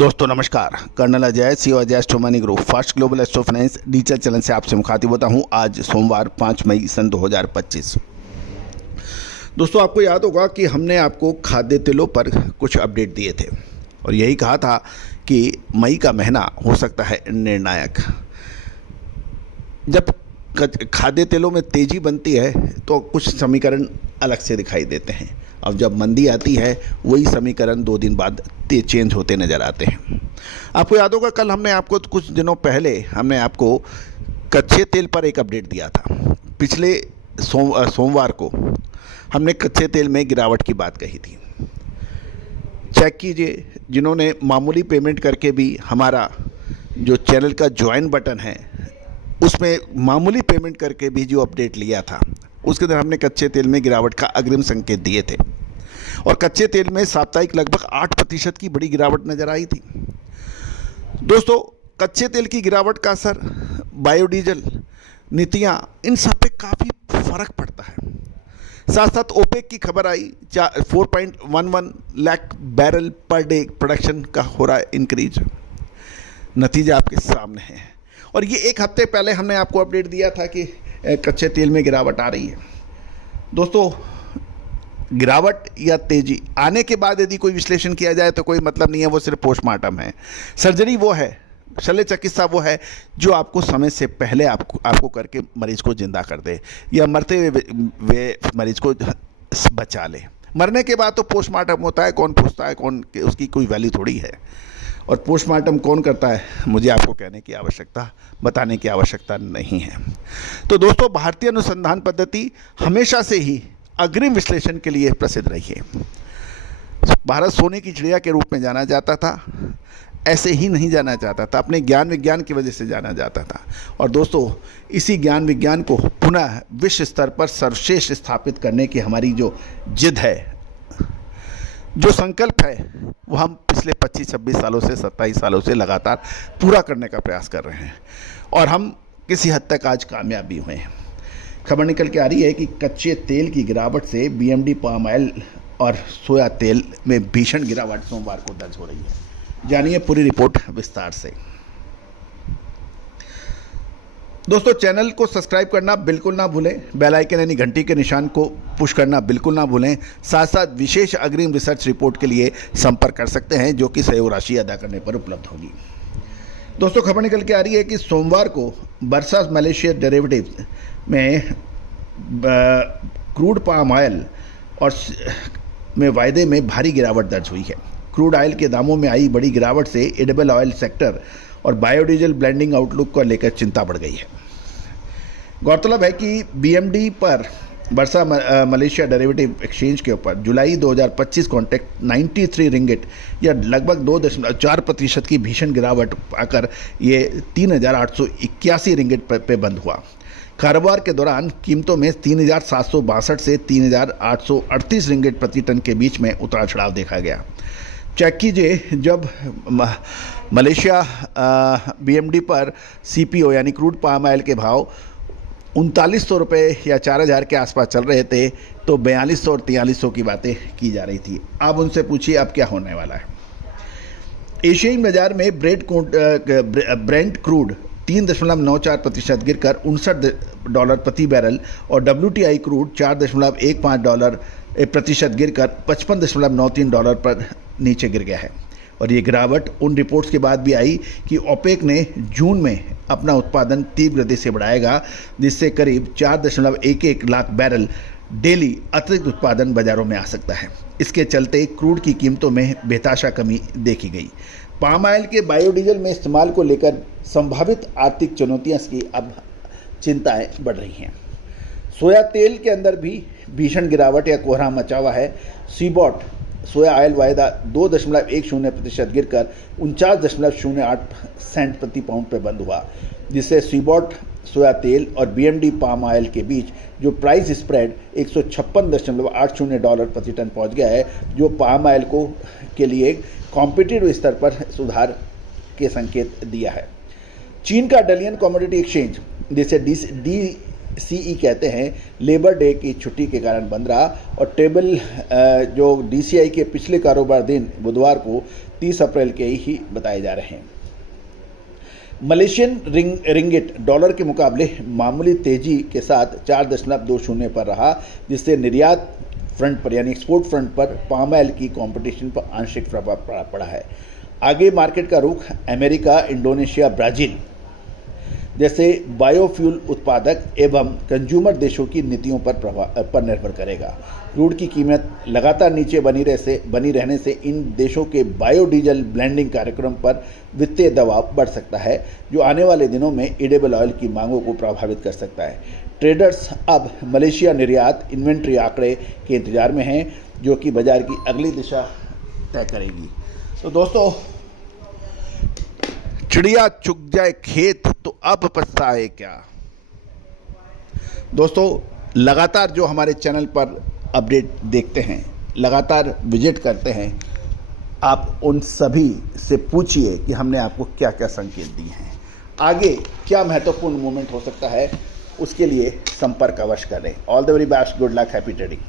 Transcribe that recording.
दोस्तों नमस्कार। Colonel Ajay CO Ajay astro money group fast global astro finance digital channel से आपसे मुखातिब होता हूं। आज सोमवार 5 मई सन 2025। दोस्तों आपको याद होगा कि हमने आपको खाद्य तेलों पर कुछ अपडेट दिए थे और यही कहा था कि मई का महीना हो सकता है निर्णायक। जब खाद्य तेलों में तेज़ी बनती है तो कुछ समीकरण अलग से दिखाई देते हैं। अब जब मंदी आती है वही समीकरण 2 दिन बाद चेंज होते नज़र आते हैं। आपको याद होगा कल हमने आपको कुछ दिनों पहले हमने आपको कच्चे तेल पर एक अपडेट दिया था। पिछले सोमवार को हमने कच्चे तेल में गिरावट की बात कही थी। चेक कीजिए, जिन्होंने मामूली पेमेंट करके भी हमारा जो चैनल का ज्वाइन बटन है उसमें मामूली पेमेंट करके भी जो अपडेट लिया था, उसके अंदर हमने कच्चे तेल में गिरावट का अग्रिम संकेत दिए थे और कच्चे तेल में साप्ताहिक लगभग 8% की बड़ी गिरावट नज़र आई थी। दोस्तों कच्चे तेल की गिरावट का असर बायोडीजल नीतियाँ इन सब पे काफ़ी फर्क पड़ता है। साथ साथ ओपेक की खबर आई 4.11 lakh barrel per day production का हो रहा है इंक्रीज। नतीजा आपके सामने है और ये एक हफ्ते पहले हमने आपको अपडेट दिया था कि कच्चे तेल में गिरावट आ रही है। दोस्तों गिरावट या तेजी आने के बाद यदि कोई विश्लेषण किया जाए तो कोई मतलब नहीं है, वो सिर्फ पोस्टमार्टम है। सर्जरी वो है, शल्य चिकित्सा वो है जो आपको समय से पहले आपको करके मरीज को जिंदा कर दे या मरते हुए मरीज को बचा ले। मरने के बाद तो पोस्टमार्टम होता है, कौन पूछता है, कौन उसकी कोई वैल्यू थोड़ी है। और पोस्टमार्टम कौन करता है मुझे आपको कहने की आवश्यकता, बताने की आवश्यकता नहीं है। तो दोस्तों भारतीय अनुसंधान पद्धति हमेशा से ही अग्रिम विश्लेषण के लिए प्रसिद्ध रही है। भारत सोने की चिड़िया के रूप में जाना जाता था, ऐसे ही नहीं जाना जाता था, अपने ज्ञान विज्ञान की वजह से जाना जाता था। और दोस्तों इसी ज्ञान विज्ञान को पुनः विश्व स्तर पर सर्वश्रेष्ठ स्थापित करने की हमारी जो जिद है, जो संकल्प है, वो हम पिछले 25-26 सालों से 27 सालों से लगातार पूरा करने का प्रयास कर रहे हैं और हम किसी हद तक आज कामयाब भी हुए हैं। खबर निकल के आ रही है कि कच्चे तेल की गिरावट से बीएमडी पाम ऑयल और सोया तेल में भीषण गिरावट सोमवार को दर्ज हो रही है। जानिए पूरी रिपोर्ट विस्तार से। दोस्तों चैनल को सब्सक्राइब करना बिल्कुल ना भूलें, बेल आइकन यानी घंटी के निशान को पुश करना बिल्कुल ना भूलें। साथ साथ विशेष अग्रिम रिसर्च रिपोर्ट के लिए संपर्क कर सकते हैं जो कि सहयोग राशि अदा करने पर उपलब्ध होगी। दोस्तों खबर निकल के आ रही है कि सोमवार को बरसा मलेशिया डेरिवेटिव में क्रूड पाम ऑयल और में वायदे में भारी गिरावट दर्ज हुई है। क्रूड ऑयल के दामों में आई बड़ी गिरावट से एडिबल ऑयल सेक्टर और बायोडीजल ब्लेंडिंग आउटलुक को लेकर चिंता बढ़ गई है। गौरतलब है कि बीएमडी पर बरसा मलेशिया डेरिवेटिव एक्सचेंज के ऊपर जुलाई 2025 कॉन्ट्रैक्ट 93 रिंगिट या लगभग 2.4% की भीषण गिरावट आकर ये 3,881 रिंगिट पे बंद हुआ। कारोबार के दौरान कीमतों में 3,762 से 3,838 रिंगिट प्रति टन के बीच में उतार चढ़ाव देखा गया। चेक कीजिए, जब मलेशिया बीएमडी पर सीपीओ यानी क्रूड पाम ऑयल के भाव 3900 रुपये या 4,000 के आसपास चल रहे थे तो 4200 और 4300 की बातें की जा रही थी। आप उनसे पूछिए अब क्या होने वाला है। एशियाई बाजार में ब्रेंट क्रूड 3.94% गिरकर $59 प्रति बैरल और WTI क्रूड 4.15% गिरकर $55.93 पर नीचे गिर गया है। और ये गिरावट उन रिपोर्ट्स के बाद भी आई कि ओपेक ने जून में अपना उत्पादन तीव्र गति से बढ़ाएगा, जिससे करीब 4.11 लाख बैरल डेली अतिरिक्त उत्पादन बाजारों में आ सकता है। इसके चलते क्रूड की कीमतों में बेताशा कमी देखी गई। पाम ऑयल के बायोडीजल में इस्तेमाल को लेकर संभावित आर्थिक चुनौतियां की अब चिंताएं बढ़ रही हैं। सोया तेल के अंदर भी भीषण गिरावट या कोहराम मचा हुआ है। सीबॉट सोया ऑयल वायदा 2.10% गिरकर 49.08 सेंट प्रति पाउंड पर बंद हुआ, जिससे सीबॉट सोया तेल और बीएमडी पाम ऑयल के बीच जो प्राइस स्प्रेड $156.80 प्रति टन पहुंच गया है, जो पाम ऑयल को के लिए कॉम्पिटिटिव स्तर पर सुधार के संकेत दिया है। चीन का डलियन कमोडिटी एक्सचेंज जिसे सीई कहते हैं लेबर डे की छुट्टी के कारण बंद रहा। और टेबल जो DCI के पिछले कारोबार दिन बुधवार को 30 अप्रैल के ही बताए जा रहे हैं। मलेशियन रिंगिट डॉलर के मुकाबले मामूली तेजी के साथ 4.20 पर रहा, जिससे निर्यात फ्रंट पर यानी एक्सपोर्ट फ्रंट पर पाम ऑयल की कंपटीशन पर आंशिक प्रभाव पड़ा है। आगे मार्केट का रुख अमेरिका, इंडोनेशिया, ब्राज़ील जैसे बायोफ्यूल उत्पादक एवं कंज्यूमर देशों की नीतियों पर निर्भर करेगा। क्रूड की कीमत लगातार नीचे बनी रहने से इन देशों के बायोडीजल ब्लेंडिंग कार्यक्रम पर वित्तीय दबाव बढ़ सकता है, जो आने वाले दिनों में एडिबल ऑयल की मांगों को प्रभावित कर सकता है। ट्रेडर्स अब मलेशिया निर्यात इन्वेंट्री आंकड़े के इंतजार में हैं, जो कि बाजार की अगली दिशा तय करेगी। तो दोस्तों, चिड़िया चुग जाए खेत तो अब पछताए क्या। दोस्तों, लगातार जो हमारे चैनल पर अपडेट देखते हैं, लगातार विजिट करते हैं, आप उन सभी से पूछिए कि हमने आपको क्या क्या संकेत दिए हैं, आगे क्या महत्वपूर्ण मूवमेंट हो सकता है, उसके लिए संपर्क अवश्य करें। All the very best, good luck, happy trading.